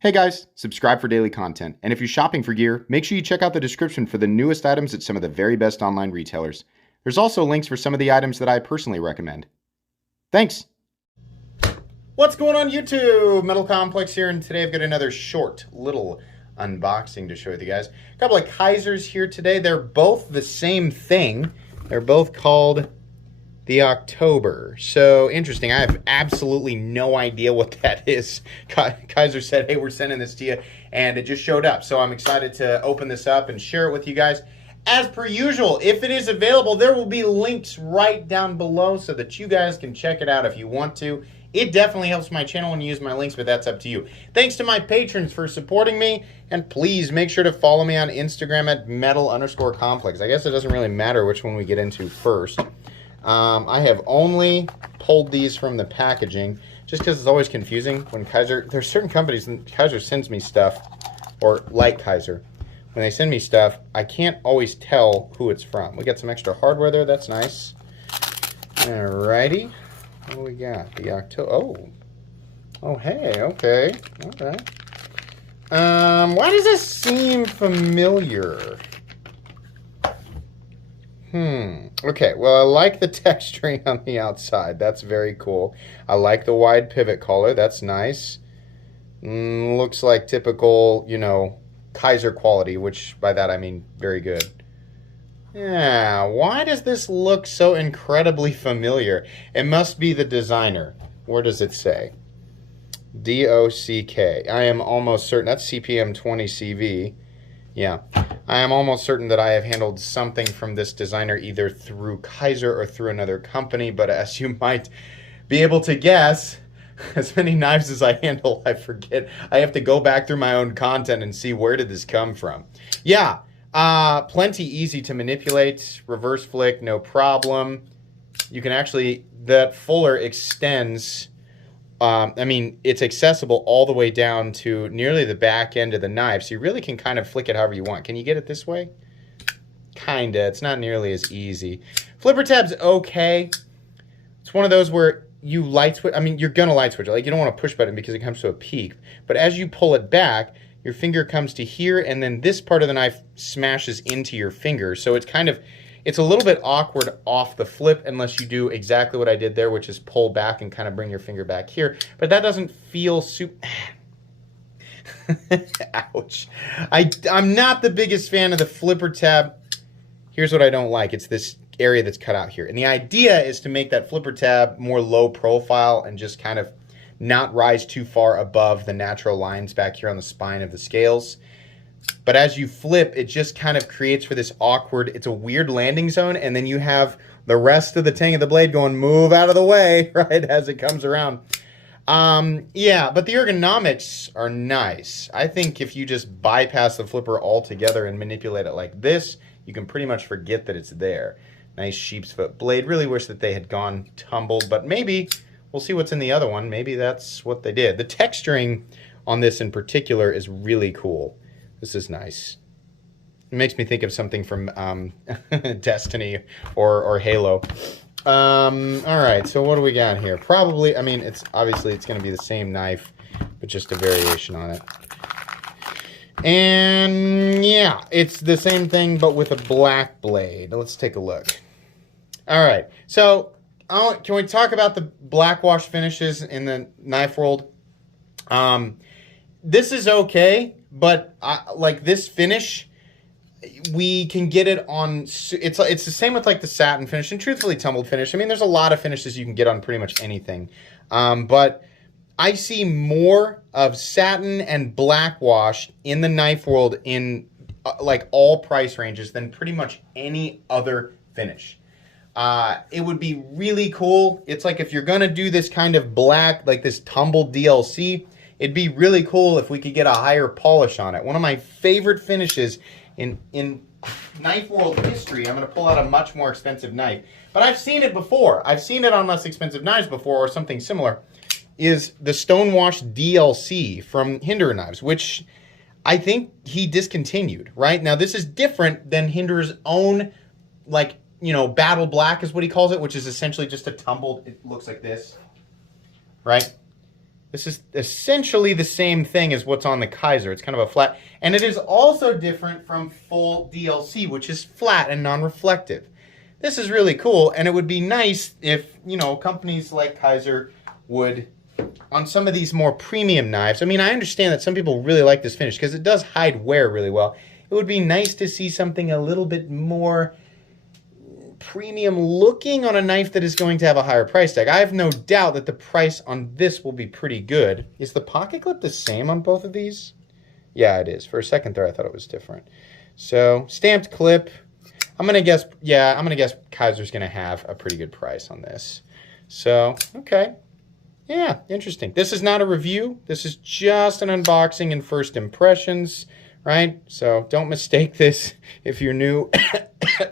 Hey guys, subscribe for daily content. And if you're shopping for gear, make sure you check out the description for the newest items at some of the very best online retailers. There's also links for some of the items that I personally recommend. Thanks! What's going on YouTube? Metal Complex here, and today I've got another short little unboxing to show you guys. A couple of Kizers here today. They're both the same thing. They're both called the October. So interesting. I have absolutely no idea what that is. Kizer said, hey, we're sending this to you, and it just showed up. So I'm excited to open this up and share it with you guys. As per usual, if it is available, there will be links right down below so that you guys can check it out if you want to. It definitely helps my channel when you use my links, but that's up to you. Thanks to my patrons for supporting me, and please make sure to follow me on Instagram at metal_complex. I guess it doesn't really matter which one we get into first. I have only pulled these from the packaging just because it's always confusing when Kizer, there's certain companies, and Kizer sends me stuff, or like Kizer, when they send me stuff, I can't always tell who it's from. We got some extra hardware there, that's nice. Alrighty, what do we got? The October, oh hey, okay, why does this seem familiar? Okay, well, I like the texturing on the outside. That's very cool. I like the wide pivot collar. That's nice. Looks like typical, you know, Kizer quality, which by that I mean very good. Yeah, why does this look so incredibly familiar? It must be the designer. Where does it say? DOCK. I am almost certain. That's CPM 20CV. Yeah, I am almost certain that I have handled something from this designer either through Kizer or through another company, but as you might be able to guess, as many knives as I handle, I forget. I have to go back through my own content and see where did this come from. Yeah, plenty easy to manipulate, reverse flick, no problem. You can actually, that fuller extends. I mean, it's accessible all the way down to nearly the back end of the knife, so you really can kind of flick it however you want. Can you get it this way? Kinda. It's not nearly as easy. Flipper tab's okay. It's one of those where you light switch. I mean, you're gonna light switch it. Like, you don't want to push button because it comes to a peak. But as you pull it back, your finger comes to here, and then this part of the knife smashes into your finger. So it's kind of, it's a little bit awkward off the flip unless you do exactly what I did there, which is pull back and kind of bring your finger back here. But that doesn't feel super... Ouch. I'm not the biggest fan of the flipper tab. Here's what I don't like. It's this area that's cut out here. And the idea is to make that flipper tab more low profile and just kind of not rise too far above the natural lines back here on the spine of the scales. But as you flip, it just kind of creates for this awkward, it's a weird landing zone, and then you have the rest of the tang of the blade going, move out of the way, right, as it comes around. Yeah, but the ergonomics are nice. I think if you just bypass the flipper altogether and manipulate it like this, you can pretty much forget that it's there. Nice sheep's foot blade. Really wish that they had gone tumbled, but maybe we'll see what's in the other one. Maybe that's what they did. The texturing on this in particular is really cool. This is nice. It makes me think of something from Destiny or Halo. All right, so what do we got here? Probably, I mean, it's obviously it's going to be the same knife, but just a variation on it. And yeah, it's the same thing, but with a black blade. Let's take a look. All right, so can we talk about the black wash finishes in the knife world? This is okay. But like this finish, we can get it on, it's the same with like the satin finish and truthfully tumbled finish. I mean, there's a lot of finishes you can get on pretty much anything. But I see more of satin and black wash in the knife world in like all price ranges than pretty much any other finish. It would be really cool. It's like if you're going to do this kind of black, like this tumbled DLC, it'd be really cool if we could get a higher polish on it. One of my favorite finishes in knife world history, I'm going to pull out a much more expensive knife, but I've seen it before. I've seen it on less expensive knives before or something similar, is the Stonewash DLC from Hinder Knives, which I think he discontinued, right? Now, this is different than Hinder's own, like, you know, Battle Black is what he calls it, which is essentially just a tumbled, it looks like this, right? This is essentially the same thing as what's on the Kizer. It's kind of a flat, and it is also different from full DLC, which is flat and non-reflective. This is really cool, and it would be nice if, you know, companies like Kizer would, on some of these more premium knives, I mean, I understand that some people really like this finish because it does hide wear really well. It would be nice to see something a little bit more premium looking on a knife that is going to have a higher price tag. I have no doubt that the price on this will be pretty good. Is the pocket clip the same on both of these? Yeah, it is. For a second there, I thought it was different. So, stamped clip. I'm going to guess, yeah, I'm going to guess Kizer's going to have a pretty good price on this. So, okay. Yeah, interesting. This is not a review. This is just an unboxing and first impressions, right? So don't mistake this if you're new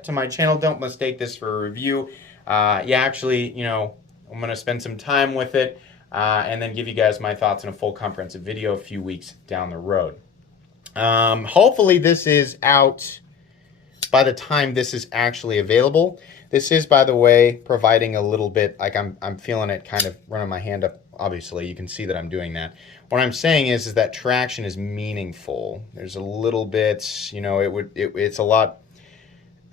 to my channel. Don't mistake this for a review. Yeah, actually, you know, I'm going to spend some time with it and then give you guys my thoughts in a full comprehensive video a few weeks down the road. Hopefully this is out by the time this is actually available. This is, by the way, providing a little bit, like I'm feeling it kind of running my hand up. Obviously, you can see that I'm doing that. What I'm saying is that traction is meaningful. There's a little bit, you know, it's a lot,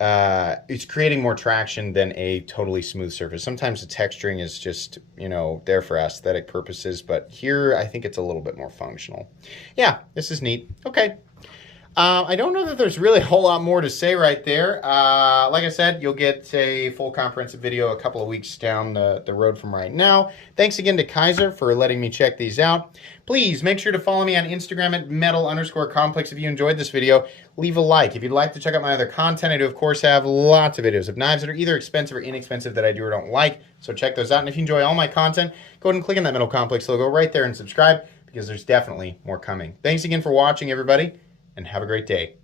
it's creating more traction than a totally smooth surface. Sometimes the texturing is just, you know, there for aesthetic purposes, but here I think it's a little bit more functional. Yeah, this is neat. Okay. I don't know that there's really a whole lot more to say right there. Like I said, you'll get a full comprehensive video a couple of weeks down the road from right now. Thanks again to Kizer for letting me check these out. Please make sure to follow me on Instagram at metal_complex if you enjoyed this video. Leave a like. If you'd like to check out my other content, I do, of course, have lots of videos of knives that are either expensive or inexpensive that I do or don't like. So check those out. And if you enjoy all my content, go ahead and click on that Metal Complex logo right there and subscribe because there's definitely more coming. Thanks again for watching, everybody, and have a great day.